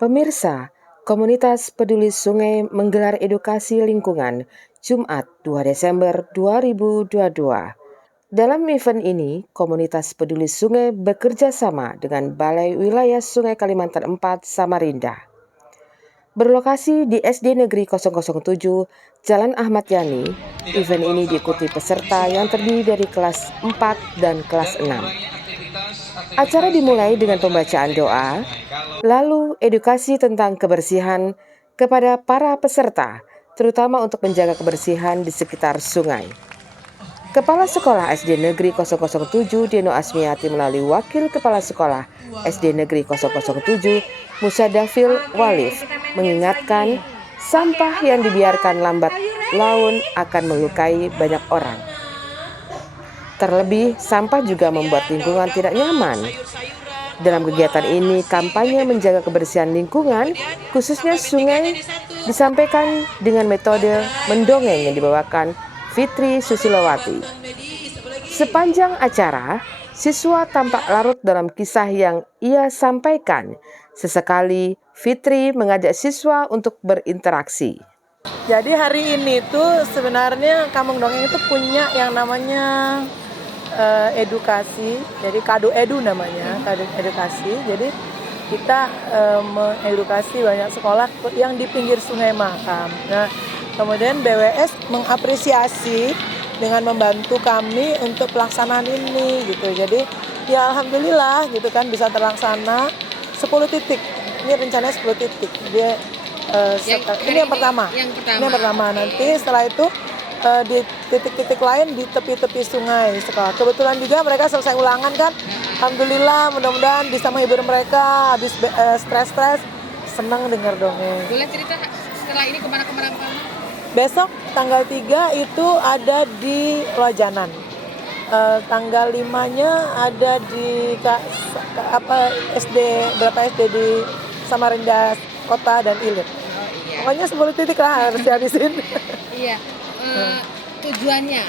Pemirsa, Komunitas Peduli Sungai menggelar edukasi lingkungan Jumat 2 Desember 2022. Dalam event ini, Komunitas Peduli Sungai bekerja sama dengan Balai Wilayah Sungai Kalimantan 4 Samarinda. Berlokasi di SD Negeri 007 Jalan Ahmad Yani, event ini diikuti peserta yang terdiri dari kelas 4 dan kelas 6. Acara dimulai dengan pembacaan doa, lalu edukasi tentang kebersihan kepada para peserta, terutama untuk menjaga kebersihan di sekitar sungai. Kepala Sekolah SD Negeri 007 Deno Asmiati melalui Wakil Kepala Sekolah SD Negeri 007 Musa Dafil Walif mengingatkan sampah yang dibiarkan lambat laun akan melukai banyak orang. Terlebih, sampah juga membuat lingkungan tidak nyaman. Dalam kegiatan ini, kampanye menjaga kebersihan lingkungan, khususnya sungai, disampaikan dengan metode mendongeng yang dibawakan Fitri Susilowati. Sepanjang acara, siswa tampak larut dalam kisah yang ia sampaikan. Sesekali, Fitri mengajak siswa untuk berinteraksi. Jadi hari ini tuh sebenarnya Kampung Dongeng itu punya yang namanya edukasi, jadi kado edu namanya, kado edukasi. Jadi kita mengedukasi banyak sekolah yang di pinggir Sungai Mahakam. Nah, kemudian BWS mengapresiasi dengan membantu kami untuk pelaksanaan ini gitu. Jadi ya alhamdulillah gitu kan bisa terlaksana 10 titik. Ini rencananya 10 titik. Dia ini yang pertama. Ini yang pertama. Nanti setelah itu di titik-titik lain di tepi-tepi sungai sekolah. Kebetulan juga mereka selesai ulangan kan. Alhamdulillah, mudah-mudahan bisa menghibur mereka habis stres-stres, senang dengar dongeng. Boleh cerita setelah ini kemana-kemana? Besok tanggal 3 itu ada di Lojanan. Tanggal 5-nya ada di SD, berapa SD di Samarinda Kota dan Ilir. Iya. Pokoknya 10 titik lah harus dihabisin. Iya. Tujuannya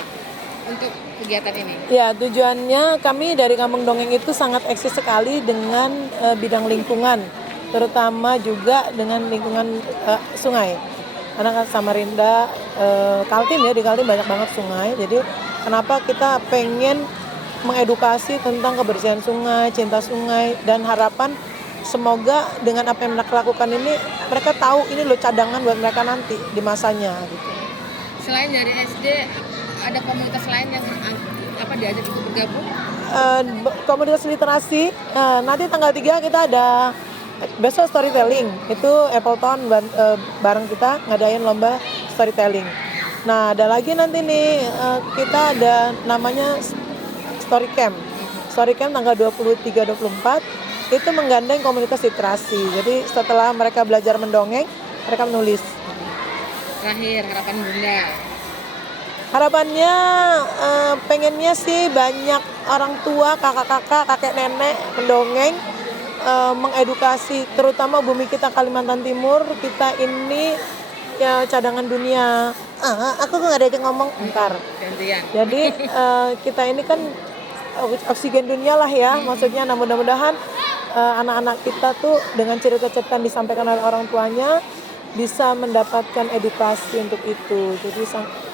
untuk kegiatan ini? Ya, tujuannya kami dari Kampung Dongeng itu sangat eksis sekali dengan bidang lingkungan, terutama juga dengan lingkungan sungai. Karena kan Samarinda, Kaltim ya, di Kaltim banyak banget sungai. Jadi kenapa kita pengen mengedukasi tentang kebersihan sungai, cinta sungai, dan harapan semoga dengan apa yang mereka lakukan ini, mereka tahu ini loh cadangan buat mereka nanti di masanya gitu. Selain dari SD, ada komunitas lain yang diajak ikut bergabung? Komunitas literasi, nanti tanggal 3 kita ada besok storytelling. Itu Appleton bareng kita ngadain lomba storytelling. Nah, ada lagi nanti nih, kita ada namanya Story Camp. Story Camp tanggal 23-24 itu menggandeng komunitas literasi. Jadi setelah mereka belajar mendongeng, mereka menulis. Terakhir, harapan Bunda? Harapannya pengennya sih banyak orang tua, kakak-kakak, kakek nenek mendongeng, mengedukasi terutama bumi kita Kalimantan Timur. Kita ini ya cadangan dunia. Aku nggak ada yang ngomong ntar. Gantian. Jadi kita ini kan oksigen dunia lah ya. Maksudnya mudah-mudahan anak-anak kita tuh dengan cerita-cerita yang disampaikan oleh orang tuanya bisa mendapatkan edukasi untuk itu. Jadi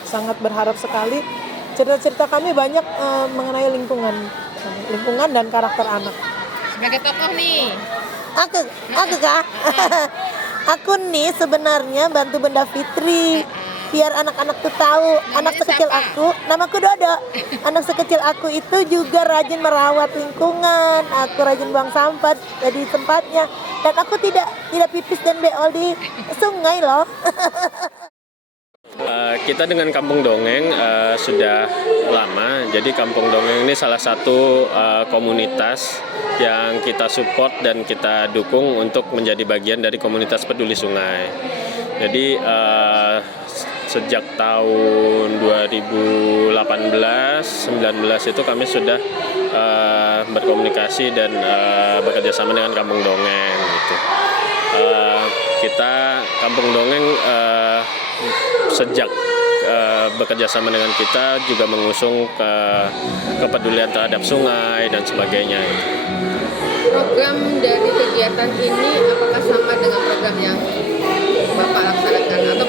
sangat berharap sekali cerita-cerita kami banyak mengenai lingkungan dan karakter anak. Sebagai tokoh nih. Aku kak. Aku nih sebenarnya bantu Bunda Fitri biar anak-anak tuh tahu. Anak sekecil siapa? aku, namaku Dodo. Anak sekecil aku itu juga rajin merawat lingkungan. Aku rajin buang sampah di tempatnya. Dan aku tidak pipis dan beol di sungai loh. Kita dengan Kampung Dongeng sudah lama, jadi Kampung Dongeng ini salah satu komunitas yang kita support dan kita dukung untuk menjadi bagian dari komunitas peduli sungai. Jadi sejak tahun 2018-19 itu kami sudah berkomunikasi dan bekerja sama dengan Kampung Dongeng gitu. Kita Kampung Dongeng sejak bekerja sama dengan kita juga mengusung kepedulian terhadap sungai dan sebagainya. Program dari kegiatan ini apakah sama dengan program yang Bapak laksanakan atau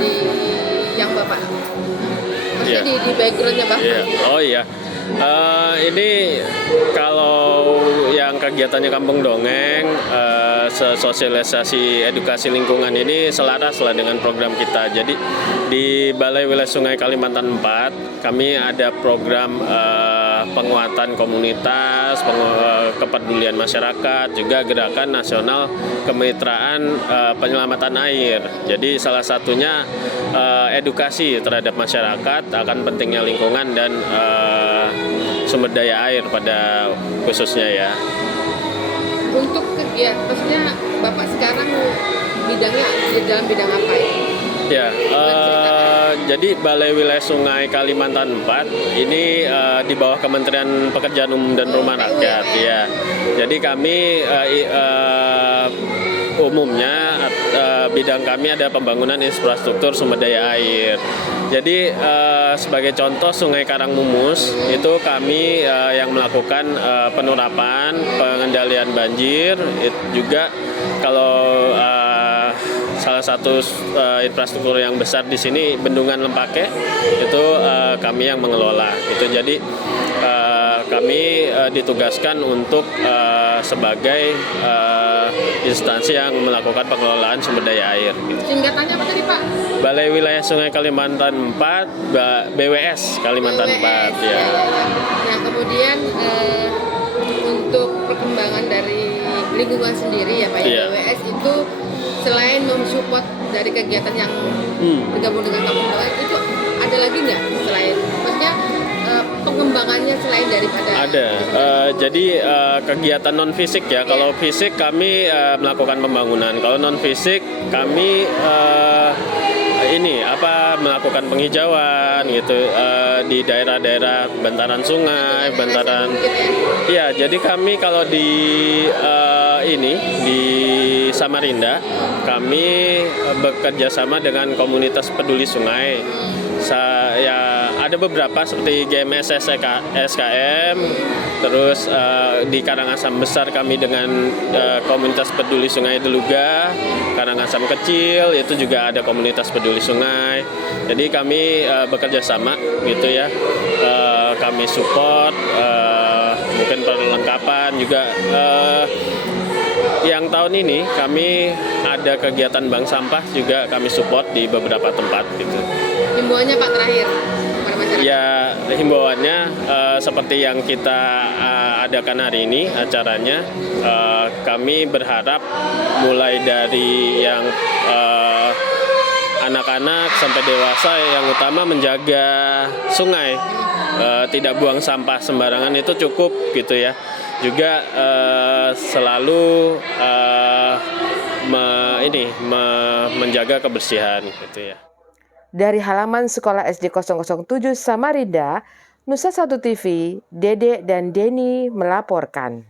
di yang Bapak maksudnya di backgroundnya Bapak? Oh iya. Ini kalau yang kegiatannya Kampung Dongeng, sosialisasi edukasi lingkungan ini selaras lah dengan program kita. Jadi di Balai Wilayah Sungai Kalimantan 4 kami ada program penguatan komunitas, kepedulian masyarakat, juga gerakan nasional kemitraan penyelamatan air. Jadi salah satunya edukasi terhadap masyarakat akan pentingnya lingkungan dan sumber daya air pada khususnya ya. Untuk kegiatan, maksudnya Bapak sekarang bidangnya di dalam bidang apa ya? Ya, jadi Balai Wilayah Sungai Kalimantan 4 ini di bawah Kementerian Pekerjaan Umum dan Rumah Rakyat ya. Jadi kami umumnya bidang kami ada pembangunan infrastruktur sumber daya air. Jadi sebagai contoh Sungai Karangmumus itu kami yang melakukan penerapan pengendalian banjir. Juga kalau salah satu infrastruktur yang besar di sini Bendungan Lempake itu kami yang mengelola. Itu jadi kami ditugaskan untuk sebagai instansi yang melakukan pengelolaan sumber daya air. Singkatannya apa tadi Pak? Balai Wilayah Sungai Kalimantan 4, BWS Kalimantan 4 ya. Nah kemudian untuk perkembangan dari lingkungan sendiri ya Pak ya, BWS itu selain mensupport dari kegiatan yang bergabung dengan Kampung Dongeng itu ada lagi nggak selain, maksudnya pengembangannya selain daripada ada jadi kegiatan non fisik ya. Kalau fisik kami melakukan pembangunan, kalau non fisik kami melakukan penghijauan gitu di daerah-daerah bantaran sungai, bantaran ya. Jadi kami kalau di di Samarinda kami bekerja sama dengan komunitas peduli sungai. Ya ada beberapa seperti GMS SKM, terus di Karangasem Besar kami dengan komunitas peduli sungai Deluga, Karangasem Kecil itu juga ada komunitas peduli sungai. Jadi kami bekerja sama gitu ya, kami support mungkin perlengkapan juga. Yang tahun ini kami ada kegiatan bank sampah juga kami support di beberapa tempat gitu. Himbauannya Pak terakhir kepada masyarakat? Ya himbauannya seperti yang kita adakan hari ini acaranya, kami berharap mulai dari yang anak-anak sampai dewasa yang utama menjaga sungai, tidak buang sampah sembarangan itu cukup gitu ya. Juga selalu menjaga kebersihan gitu ya. Dari halaman Sekolah SD 007 Samarinda, Nusa 1 TV, Dede dan Denny melaporkan.